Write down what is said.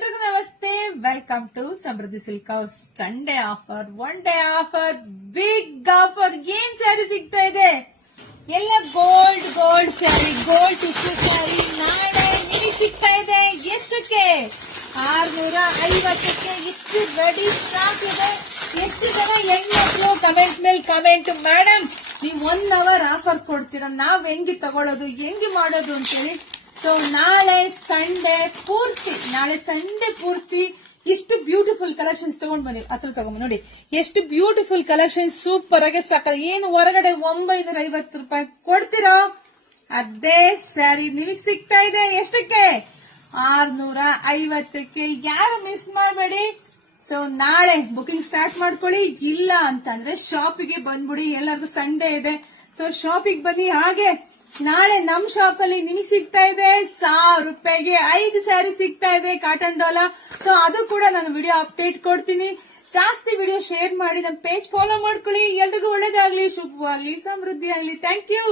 ನಮಸ್ತೆ, welcome to Samriddhi silk house. Sunday offer, one day offer, big offer. ಏನ್ ಸ್ಯಾರಿ ಸಿಗ್ತಾ ಇದೆ? ಎಲ್ಲ gold sari, gold tissue sari ನಾಳೆ ನಿಮಗೆ ಸಿಗ್ತಾ ಇದೆ. ಎಷ್ಟಕ್ಕೆ? 650ಕ್ಕೆ. ಎಷ್ಟು ರೆಡಿ ಸ್ಟಾಕ್ ಇದೆ? ಎಷ್ಟು ಜನ ಹೆಣ್ಮಕ್ಳು ಕಮೆಂಟ್ ಮೇಲೆ ಕಮೆಂಟ್, ಮೇಡಮ್ ನೀವು 1 ಅವರ್ ಆಫರ್ ಕೊಡ್ತೀರಾ, ನಾವ್ ಹೆಂಗೆ ತಗೊಳ್ಳೋದು, ಹೆಂಗೆ ಮಾಡೋದು ಅಂತೇಳಿ. ಸೊ ನಾಳೆ ಸಂಡೇ ಪೂರ್ತಿ ಇಷ್ಟು ಬ್ಯೂಟಿಫುಲ್ ಕಲೆಕ್ಷನ್ಸ್ ತಗೊಂಡ್ ಬನ್ನಿ. ಹತ್ರ ತಗೊಂಡ್ ನೋಡಿ, ಎಷ್ಟು ಬ್ಯೂಟಿಫುಲ್ ಕಲೆಕ್ಷನ್ಸ್, ಸೂಪರ್ ಆಗಿ ಸಾಕ. ಏನು ಹೊರಗಡೆ 950 ರೂಪಾಯಿ ಕೊಡ್ತಿರೋ ಅದೇ ಸ್ಯಾರಿ ನಿಮಗ್ ಸಿಗ್ತಾ ಇದೆ. ಎಷ್ಟಕ್ಕೆ? 650ಕ್ಕೆ. ಯಾರು ಮಿಸ್ ಮಾಡಬೇಡಿ. ಸೊ ನಾಳೆ ಬುಕಿಂಗ್ ಸ್ಟಾರ್ಟ್ ಮಾಡ್ಕೊಳ್ಳಿ. ಇಲ್ಲ ಅಂತಂದ್ರೆ ಶಾಪಿಗೆ ಬಂದ್ಬಿಡಿ. ಎಲ್ಲರಿಗೂ ಸಂಡೇ ಇದೆ, ಸೊ ಶಾಪಿಗೆ ಬನ್ನಿ. ಹಾಗೆ ನಾಳೆ ನಮ್ ಶಾಪ್ ಅಲ್ಲಿ ನಿಮಗೆ ಸಿಗ್ತಾ ಇದೆ 1000 ರೂಪಾಯಿಗೆ 5 ಸ್ಯಾರಿ ಸಿಗ್ತಾ ಇದೆ, ಕಾಟನ್ ಡೋಲಾ. ಸೊ ಅದು ಕೂಡ ನಾನು ವಿಡಿಯೋ ಅಪ್ಡೇಟ್ ಕೊಡ್ತೀನಿ. ಜಾಸ್ತಿ ವಿಡಿಯೋ ಶೇರ್ ಮಾಡಿ, ನಮ್ಮ ಪೇಜ್ ಫಾಲೋ ಮಾಡ್ಕೊಳ್ಳಿ. ಎಲ್ರಿಗೂ ಒಳ್ಳೇದಾಗ್ಲಿ, ಶುಭವಾಗ್ಲಿ, ಸಮೃದ್ಧಿ ಆಗ್ಲಿ. Thank you.